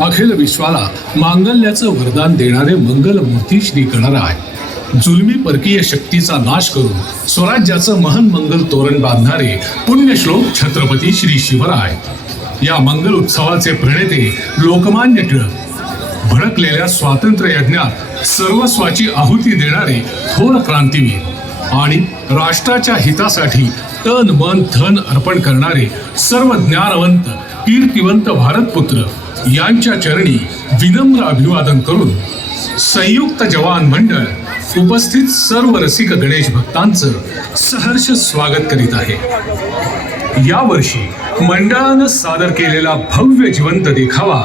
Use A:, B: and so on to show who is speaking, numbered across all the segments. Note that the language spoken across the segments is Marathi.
A: अखिल विश्वाला मांगल्याचं वरदान देणारे मंगलमूर्ती श्री गणराय. जुलमी परकीय शक्तीचा नाश करून स्वराज्याचं महन मंगल तोरण बांधणारे पुण्यश्लोक छत्रपती श्री शिवराय. या मंगल उत्सवाचे प्रणेते लोकमान्य टिळक. भडकलेल्या स्वातंत्र्य यज्ञात सर्वस्वाची आहुती देणारे थोर क्रांतीवीर आणि राष्ट्राच्या हितासाठी तन मन धन अर्पण करणारे सर्व ज्ञानवंत कीर्तिवंत भारतपुत्र यांच्या चरणी विनम्र अभिवादन करून संयुक्त जवान मंडळ उपस्थित सर्व रसिक गणेश भक्तांचं सहर्ष स्वागत करीत आहे. यावर्षी मंडळानं सादर केलेला भव्य जिवंत देखावा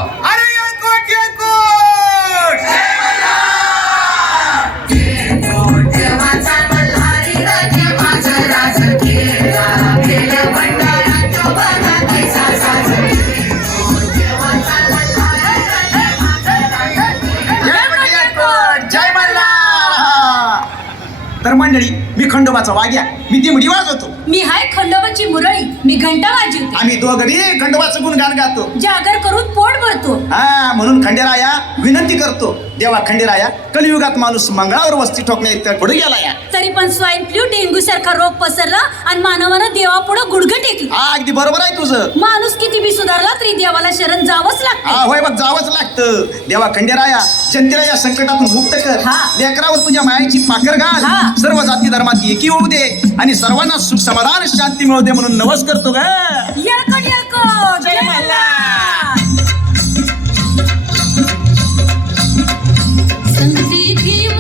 B: खंडोबाचा वाग्या मी दिमडी वाजवतो.
C: मी हाय खंडोबाची मुरळी मी घंटा वाजवते.
B: आम्ही दोघडी खंडोबाचं गुणगान गातो.
C: जागर करून पोट भरतो.
B: हा म्हणून खंडेराया विनंती करतो. देवा खंडेराया कलियुगात माणूस मंगळावर वस्ती ठोकण्या इतका पुढे गेला या
C: तरी पण स्वाईन फ्लू डेंग्यू सारखा रोग पसरला आणि मानवानं देवापुढं गुडघं टेकली.
B: हा अगदी बरोबर आहे तुझं.
C: माणूस किती बी सुधारला तरी देवाला शरण जावंच
B: हा
C: लागतं
B: होय बघ जावंच लागतं. देवा खंडेराया जनतेला या संकटातून मुक्त कर.
C: हा.
B: लेकरावर तुझ्या मायाची पाकर घाल.
C: हा.
B: सर्व जाती धर्मात एकी होऊ दे आणि सर्वांना सुख समाधान शांती मिळू दे म्हणून नवस करतो ग.
C: येळकोट येळकोट.
B: जय मल्हार.
D: संगती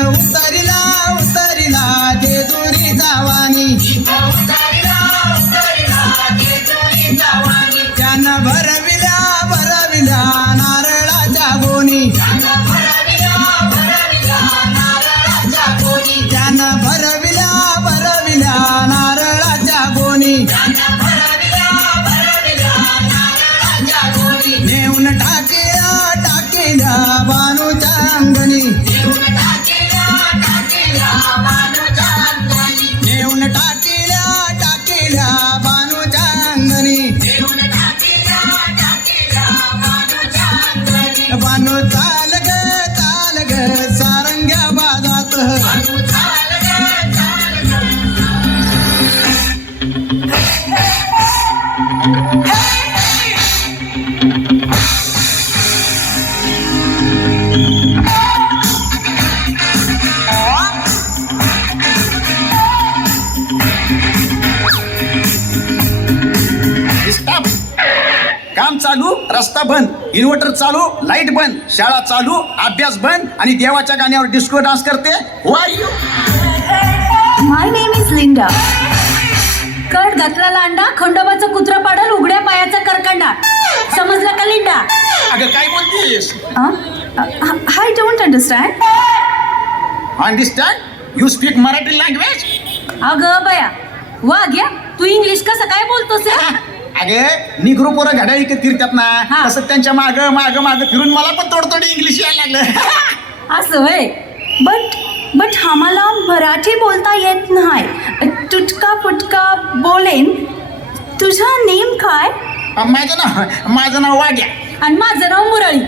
B: é um इन्व्हर्टर चालू लाइट बंद. शाळा चालू अभ्यास बंद आणि देवाच्या गाण्यावर डिस्को डान्स करते.
C: माय नेम इज लिंडा कट घातला लांडा खंडोबाचं कुत्र पाडल उघड्या पायाचा करकंडा. समजलं का लिंडा
B: अगं काय बोलतेस?
C: I don't understand
B: understand you speak Marathi language
C: अगं बया वा घ्या तू इंग्लिश कसं काय बोलतोस?
B: अगे निग्रो पोरं घड्याळी के फिरतात ना
C: हा.
B: तसं त्यांच्या माग माग माग फिरून मला पण थोडं थोडं इंग्लिश यायला लागलं.
C: असं होय. बट बट आम्हाला मराठी बोलता येत नाही. तुटका फुटका बोलेन. तुझं नेम काय?
B: माझं नाव माझं नाव वाग्या
C: आणि माझं नाव Murali.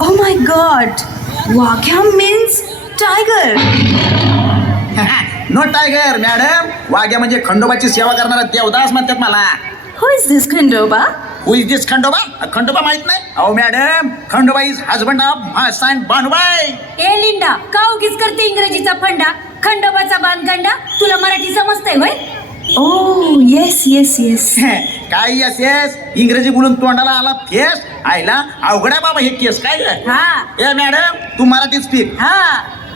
C: Oh my god Waghya means tiger
B: no tiger madam Waghya म्हणजे खंडोबाची सेवा करणारा देवदास म्हणतात मला.
C: Who is this Khandoba
B: who is this Khandoba Khandoba माहीत नाही? अहो madam Khandoba is husband of Sion Banubai
C: ए लिंडा का उगीच करते इंग्रजीचा फंडा. खंडोबाचा बांधगंडा तुला मराठी समजतंय होय? ओ येस येस येस
B: काय यस येस इंग्रजी बोलून तोंडाला आला फेस आयला अवघड आहे बाबा हे केस काय ग?
C: हा.
B: ए मॅडम तू मराठीत स्पीक
C: हा.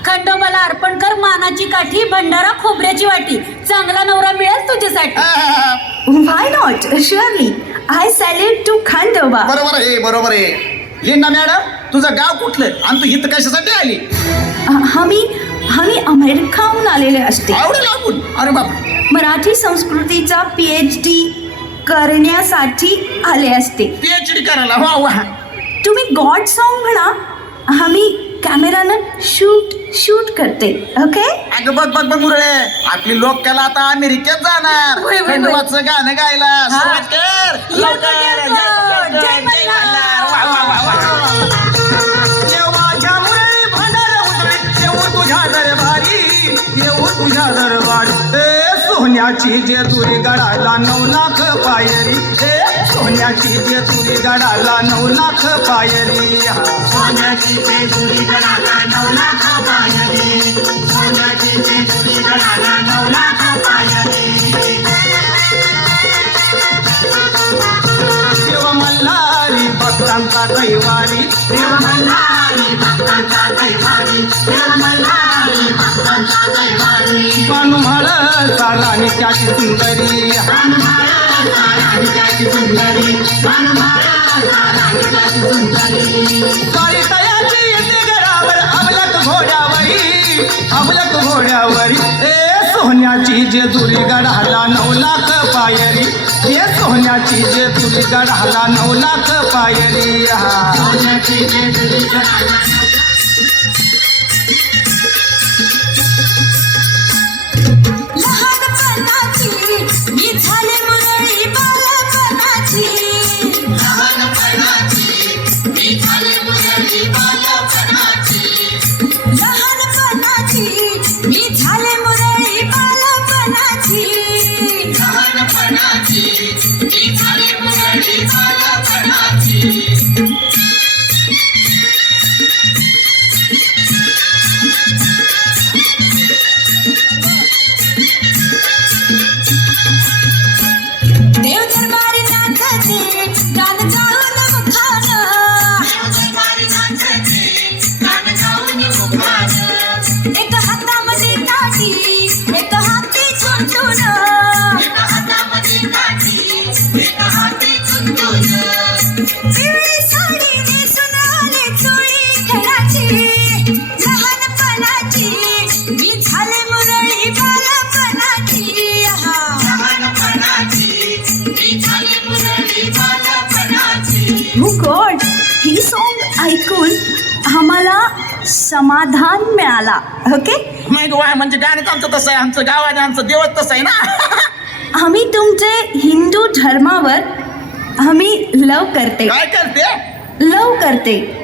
C: खंडोबाला अर्पण कर मानाची काठी भंडारा खोबऱ्याची वाटी. चांगला नवरा मिळेल तुझ्यासाठी. Why not surely I salute to Khandoba.
B: बरोबर आहे बरोबर आहे. लिंडा मॅडम तुझं गाव कुठलं? आणि तू इथं कशासाठी आली?
C: आम्ही आम्ही अमेरिकाहून आलेले असते.
B: आवडेल अरे बाप.
C: मराठी संस्कृतीचा पी एच डी करण्यासाठी आले असते.
B: पीएचडी करायला वा वा
C: तुम्ही गॉड सॉन्ग म्हणा आम्ही कॅमेरानं शूट शूट करते ओके?
B: अगं बघ बघ बघ मुरळे. आपली लोककला आता अमेरिकेत जाणार.
C: होय, होय, होय.
B: खंडोबाचं गाणं गायला. सुरुवात कर.
C: या
B: लवकर,
C: तर,
B: या सोन्याची जे तुरी गडाला नऊ लाख पायरी. ए सोन्याची जे तुरी गडाला नऊ लाख पायरी.
D: सोन्याची जे तुरी गडाला नऊ लाख पायरी. सोन्याची जे तुरी गडाला नऊ लाख पायरी.
B: भक्तांचा कैवारी
D: देव मल्हारी भक्तांचा कैवारी देव मल्हारी भक्तांचा कैवारी
B: मनोहर साराने त्याची सुंदरी.
D: आणि त्याची सुंदरी आणि त्याची सुंदरी.
B: काळी तयाची येते घरावर अबलक घोड्यावरी अबलक घोड्यावरी. ए सोन्याची जेजुरी गडाला नऊ लाख पायरी. ये सोन्याची जेजुरी गडाला नऊ लाख पायरी. हा.
D: सोन्याची जेजुरी गडाला
C: Mm-hmm. ऐकून आम्हाला समाधान मिळाला ओके
B: म्हणजे गाणं आमचं तसं आहे. आमचं गाव आणि आमचं देवच तसं आहे ना?
C: आम्ही तुमचे हिंदू धर्मावर आम्ही लव करते.
B: काय करते?
C: लव करते.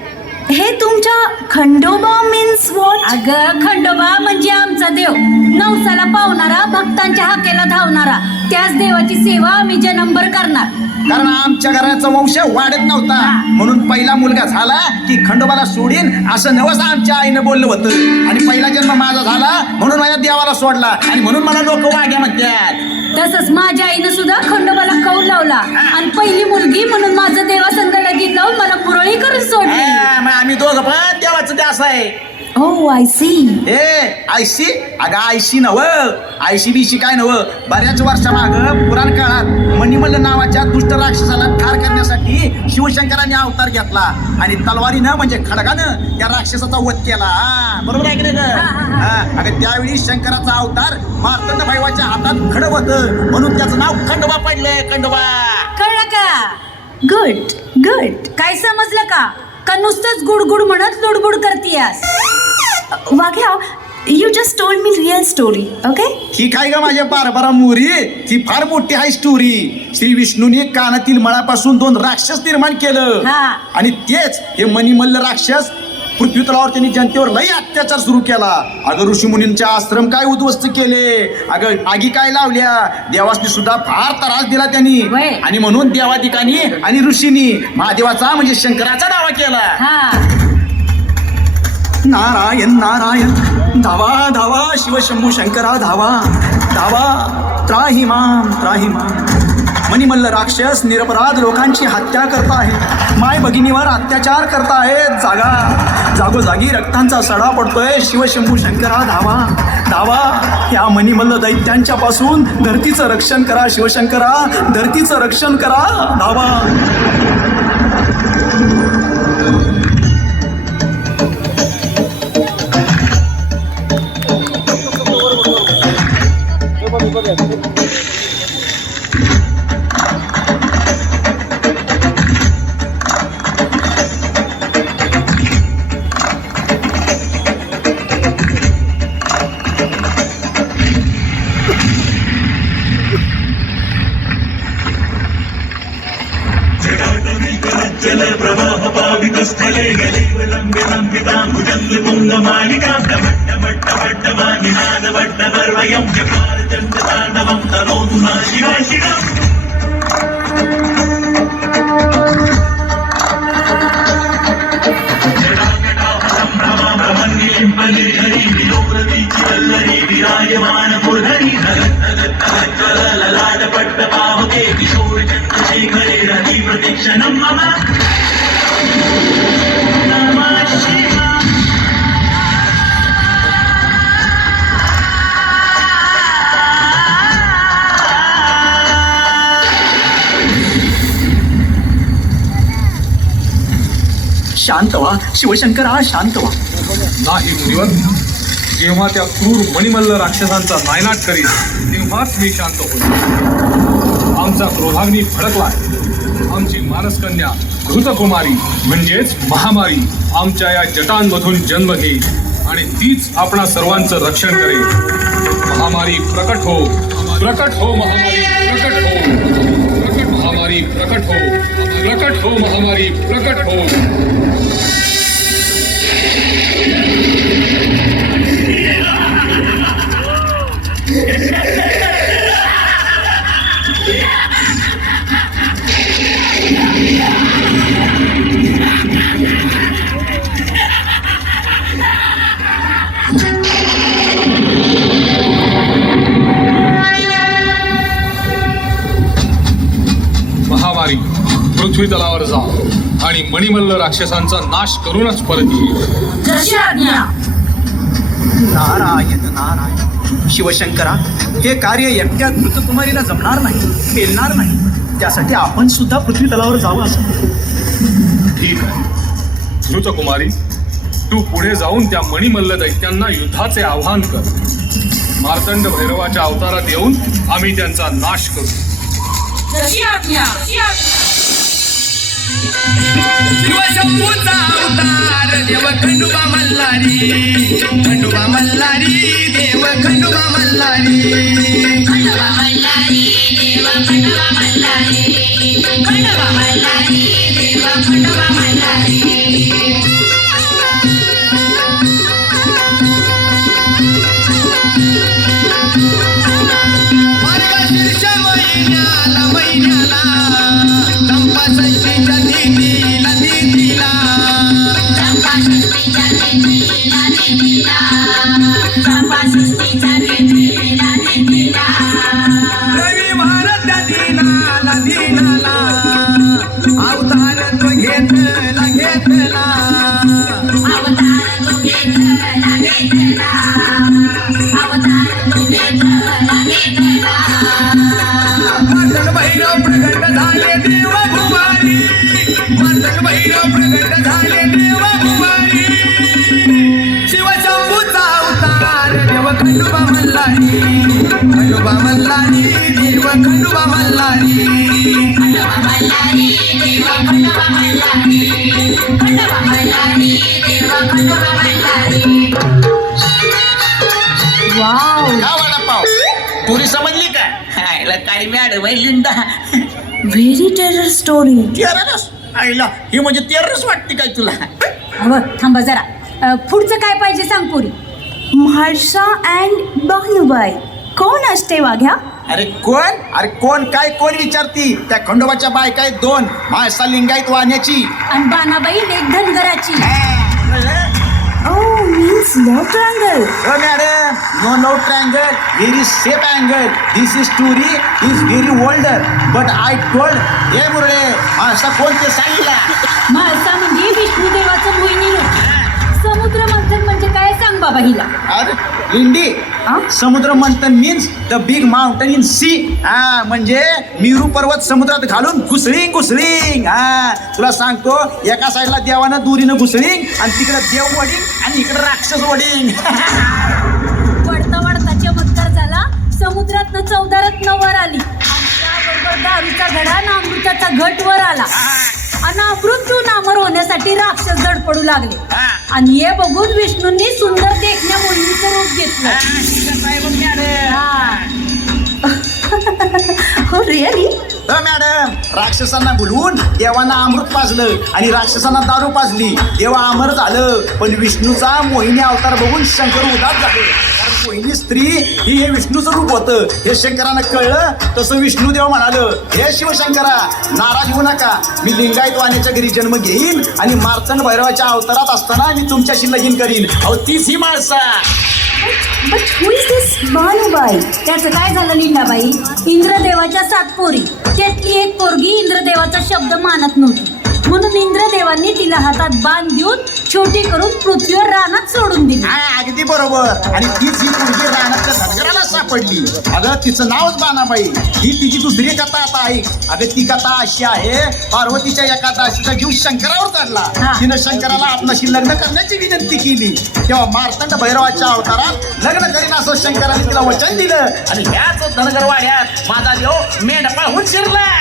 C: हे तुमच्या खंडोबा मीन्स वॉट अगं खंडोबा म्हणजे आमचा देव. नवसाला पावणारा भक्तांच्या हाकेला धावणारा. त्याच देवाची सेवा आम्ही जन्मभर करणार.
B: कारण आमच्या घराचा वंश वाढत नव्हता. म्हणून पहिला मुलगा झाला की खंडोबाला सोडीन असं नवस आमच्या आईनं बोललं होतं. आणि पहिला जन्म माझा झाला म्हणून माझ्या देवाला सोडला. आणि म्हणून मला लोक वाग्या म्हणतात.
C: तसंच माझ्या आईनं सुद्धा खंडोबाला कौल लावला. आणि पहिली मुलगी म्हणून माझं देवासंग लगीन लावून मला पुरळी करून सोडली.
B: हा, मग आम्ही दोघं पण देवाचं द्यास आहे.
C: ओ आय सी
B: ए आयशी अगं आयशी नव आयशी बीशी काय नव बऱ्याच वर्षामाग पुराण काळात मणिमल्ल नावाच्या दुष्ट राक्षसाला ठार करण्यासाठी शिवशंकरांनी अवतार घेतला. आणि तलवारीनं म्हणजे खडगानं त्या राक्षसाचा वध केला. हा, बरोबर आहे की नाही गं? हा, अगं त्यावेळी शंकराचा अवतार मार्तंड भैवाच्या हातात खडक होतं. म्हणून त्याचं नाव खंडोबा पडलंय खंडोबा
C: कळलं का? गुड गुड काय समजलं का? का नुसतंच गुडगुड म्हणत लुडबुड करतीयास? Waghya you just told me real story okay
B: ही काय ग माझ्या बारबारा मोरी? ती फार मोठी आहे स्टोरी श्री विष्णूने कानातील मळापासून दोन राक्षस निर्माण केलं.
C: हा.
B: आणि तेच हे मणिमल्ल राक्षस पृथ्वी तलावर त्यांनी जनतेवर लई अत्याचार सुरू केला. अगं ऋषी मुनींचे आश्रम काय उद्ध्वस्त केले? अगं आगी काय लावल्या? देवासनी सुद्धा फार त्रास दिला त्यांनी. आणि म्हणून देवाधिकानी आणि ऋषीनी महादेवाचा म्हणजे शंकराचा दावा केला. नारायण नारायण धावा धावा शिवशंभू शंकरा धावा धावा त्राही माम त्राही माम. मणिमल्ल राक्षस निरपराध लोकांची हत्या करत आहे माय भगिनीवर अत्याचार करत आहेत जागा जागोजागी रक्तांचा सडा पडतोय. शिवशंभू शंकरा धावा धावा. या मणिमल्ल दैत्यांच्या पासून धरतीचं रक्षण करा शिवशंकरा. धरतीचं रक्षण करा धावा. शांत शिवशंकरा शांत व्हा.
A: नाही मुनिवर. जेव्हा त्या क्रूर मणिमल्ल राक्षसांचा नायनाट करीत तेव्हाच मी शांत होतो. आमचा क्रोधाग्नी भडकलाय आमची मानसकन्या घृतकुमारी म्हणजेच महामारी आमच्या या जटांमधून जन्म घेईल आणि तीच आपणा सर्वांचं रक्षण करेल. महामारी प्रकट हो. प्रकट हो महामारी प्रकट हो. प्रकट महामारी प्रकट हो. प्रकट हो महामारी प्रकट हो. महामारी पृथ्वी तलावर जा आणि मणिमल्ल राक्षसांचा नाश करूनच परत येईल
B: नारायण नारायण. शिवशंकरा हे कार्य एकट्या कृतकुमारीला जमणार नाही पेलणार नाही. त्यासाठी आपण सुद्धा पृथ्वी तलावर जावं असं.
A: ठीक आहे. धृतकुमारी तू पुढे जाऊन त्या मणिमल्ल दैत्यांना युद्धाचे आव्हान कर. मार्तंड भैरवाच्या अवतारात येऊन आम्ही त्यांचा नाश करू.
E: शिवशंभूचा अवतार देव खंडोबा मल्हारी. खंडोबा मल्हारी देव खंडोबा मल्हारी.
D: खंडोबा मल्हारी देव खंडोबा मल्हारी. खंडोबा मल्हारी देव खंडोबा मल्हारी
E: महिन्याला महिन्याला संपासष्टीच्या
D: me.
C: वाव.
B: वडापाव? पुरी समजली का? आईला काय मॅडम आहे लिंडा.
C: व्हेरी टेरर स्टोरी
B: तेरस आईला ही म्हणजे तेरस वाटते काय तुला?
C: अव थांबा जरा. अ, पुढचं काय पाहिजे सांग पुरी? म्हाळसा अँड बानुबाई कोण असते वाघ्या?
B: अरे कोण? अरे कोण? काय कोण विचारती? त्या खंडोबाच्या बायका आहेत दोन. माळसा लिंगायत वाहण्याची
C: आणि बानाबाई लेख धनगराची नो ट्रँगल
B: हो madam no no triangle very safe angle this is story is very older but I told हे मुरळे माळसा कोण ते सांगितला?
C: म्हाळसा म्हणजे विष्णुदेवाचं मोहिनी रूप समुद्र मंथन म्हणजे काय सांग बाबा हिला?
B: अरे लिंडी.
C: हा?
B: Samudra Manthan means the big mountain in sea हा म्हणजे मिरू पर्वत समुद्रात घालून घुसळींग घुसळींग. हा तुला सांगतो एका साईडला देवानं दुरीनं घुसळींग आणि तिकडे देव वडील आणि इकडे राक्षस वडील.
C: वाढता वाढता चमत्कार झाला. समुद्रातनं चौदारात वर आली. त्याबरोबर दारूचा घडा ना अमृताचा घट वर आला. आणि अमृत तू नामर होण्यासाठी राक्षस धडपडू लागले.
B: हा.
C: आणि हे बघून विष्णूंनी सुंदर देखण्या मुलीचं रूप घेतलं. हो
B: हो मॅडम राक्षसांना बोलवून देवांना अमृत पाजलं आणि राक्षसांना दारू पाजली. देवा अमर झालं पण विष्णूचा मोहिनी अवतार बघून शंकर उदास झाले. कारण मोहिनी स्त्री ही हे विष्णूचं रूप होतं. हे शंकरांना कळलं तसं विष्णुदेव म्हणालं हे शिवशंकरा नाराज होऊ नका. मी लिंगायत वाण्याच्या घरी जन्म घेईन आणि मार्चंड भैरवाच्या अवतारात असताना मी तुमच्याशी लगीन करीन. अहो तीच ही माणसा.
C: बट हु इज दिस भानुबाई त्याचं काय झालं लीलाबाई इंद्रदेवाच्या सात पोरी त्यातली एक पोरगी इंद्रदेवाचा शब्द मानत नव्हती. म्हणून इंद्रदेवांनी तिला हातात बांध देऊन छोटी करून पृथ्वीवर रानात सोडून दिली.
B: हा अगदी बरोबर. आणि तीच ही मुलगी धनगराला सापडली. अगं तिचं नावच बाणाबाई. ही तिची दुसरी कथा आता आहे. अगं ती कथा अशी आहे पार्वतीच्या एका दासीचा जीव शंकरावर चढला.
C: हा.
B: तिनं शंकराला आपल्याशी लग्न करण्याची विनंती केली. तेव्हा मार्तंड भैरवाच्या अवतारात लग्न करीन असं शंकराने तिला वचन दिलं. आणि ह्याच धनगर वाड्यात माझा देव मेंढपाळ होऊन शिरला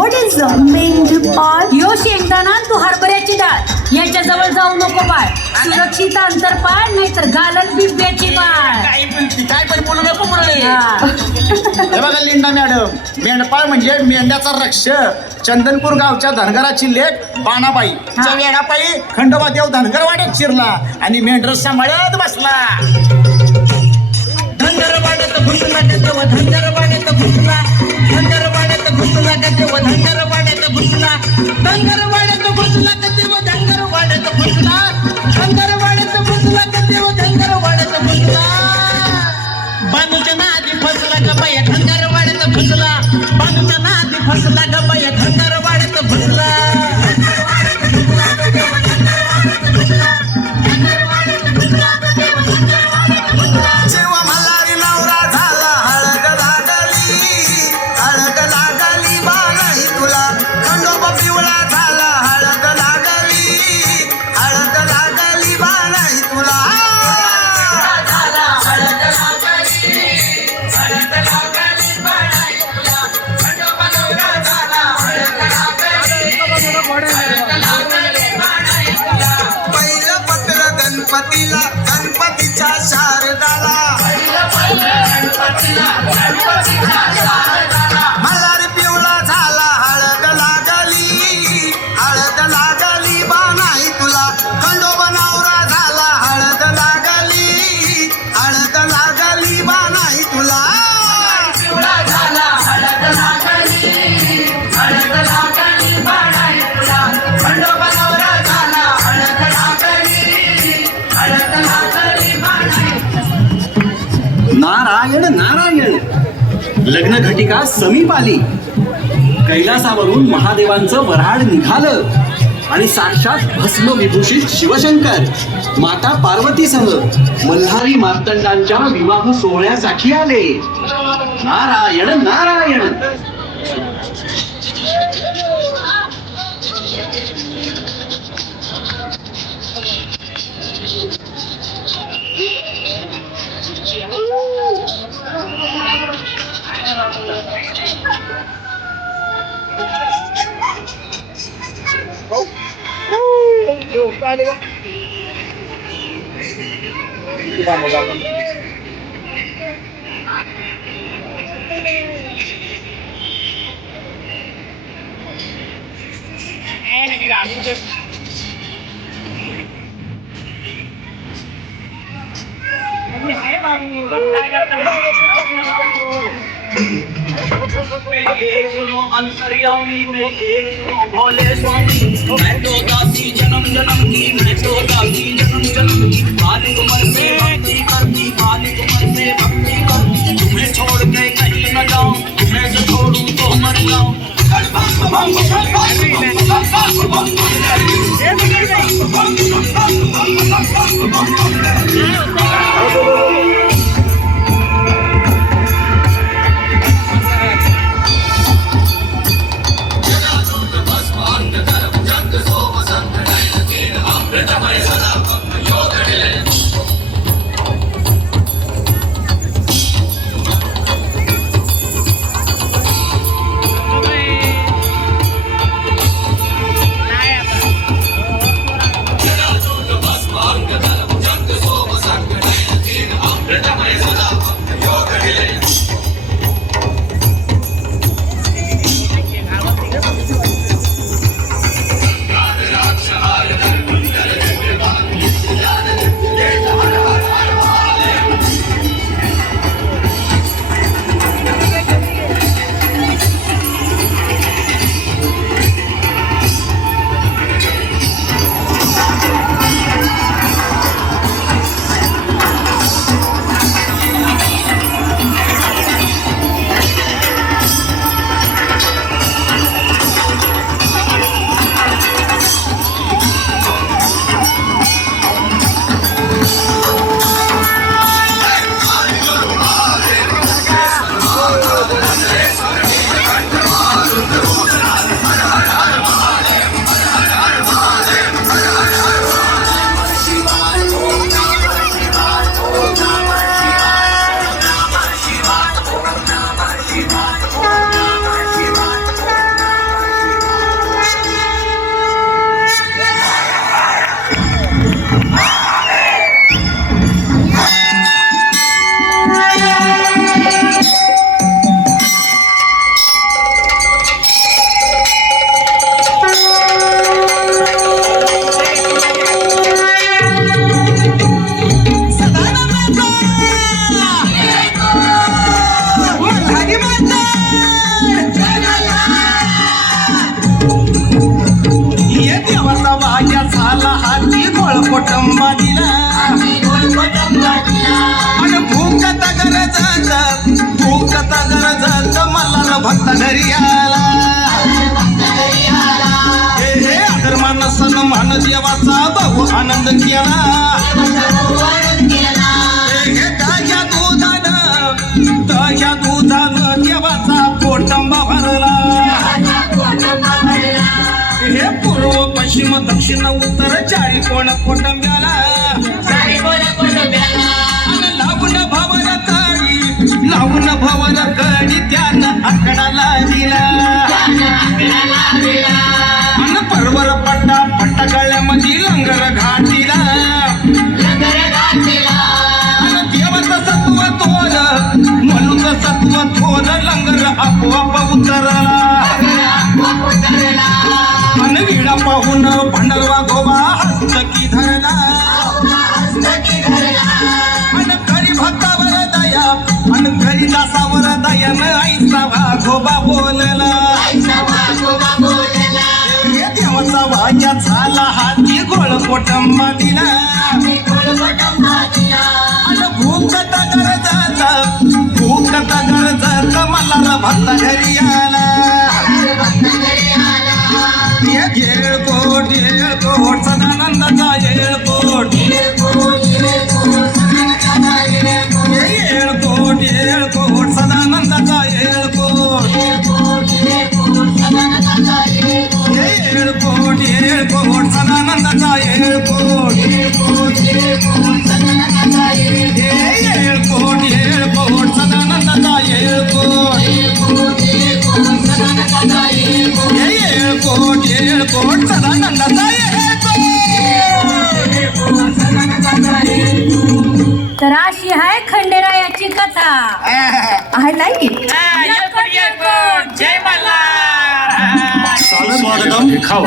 C: व्हॉट इज मेंढपाळ यो शेंगदाणा तू हरभऱ्याची डाळ. याच्या जवळ जाऊ नको बाळ. सुरक्षित अंतर पाळ नाहीतर घालल बिब्याची बाळ.
B: काय बोलती काय पण बोलू नको
C: हा.
B: हे बघा लिंडा मॅडम मेंढपाळ म्हणजे मेंढ्याचा रक्षक चंदनपूर गावच्या धनगराची लेख बाणाबाई. वेडापायी खंडोबा देव धनगर वाड्यात शिरला आणि मेंढर सांभाळत बसला.
D: धनगर वाड्यात तेव्हा धनगर वाड्यात घुसला धनगर वाड्यात घुसला का तेव्हा धनगर वाड्यात घुसला? धनगर वाड्यात घुसला का तेव्हा धनगर वाड्यात घुसला? धनगर वाड्यात घुसला का तेव्हा धनगर वाड्यात घुसला? बांधूच्या नादी फसला का बाया धनगर वाड्यात घुसला? बांधूच्या नादी फसला का बाया धनगर वाड्यात घुसला?
F: लग्न घटिका समीप आली. कैलासावरून महादेवांचं वऱ्हाड निघालं आणि साक्षात भस्म विभूषित शिवशंकर माता पार्वतीसह मल्हारी मार्तंडांच्या विवाह सोहळ्यासाठी आले. नारायण नारायण!
E: आले का? किती बांबू लागून अंतर्यामी भोले स्वामी। जन्म जन्म की मैं तो
G: कुटुंबा दिला आणि भूक तगर जात भूक तगर जात मला भक्त घरी आला हे हे अधर्मान सन्मान देवाचा भाऊ आनंद केला. हे ताज्या दुधानं ताज्या दुधानं देवाचा पोटंबा भरला. हे पूर्व पश्चिम दक्षिण उत्तर चारी कोण कुटुंब्याला? लावून भवन कडी लावून भवन कडी त्यानं आकडाला गोळ कोटंबा दिला आणि भूक तगर जात भूक तगर जात मला भक्त घरी आला येळकोट येळकोट सदानंदाचा येळकोट येळकोट पोहोट सदानंदाचा ये पोहोट ये पोहोट ये पोहोट सदानंदाचा ये पोहोट ये पोहोट ये पोहोट सदानंदाचा
C: तर अशी आहे खंडेरायाची कथा आहे
A: की
H: जय
A: मला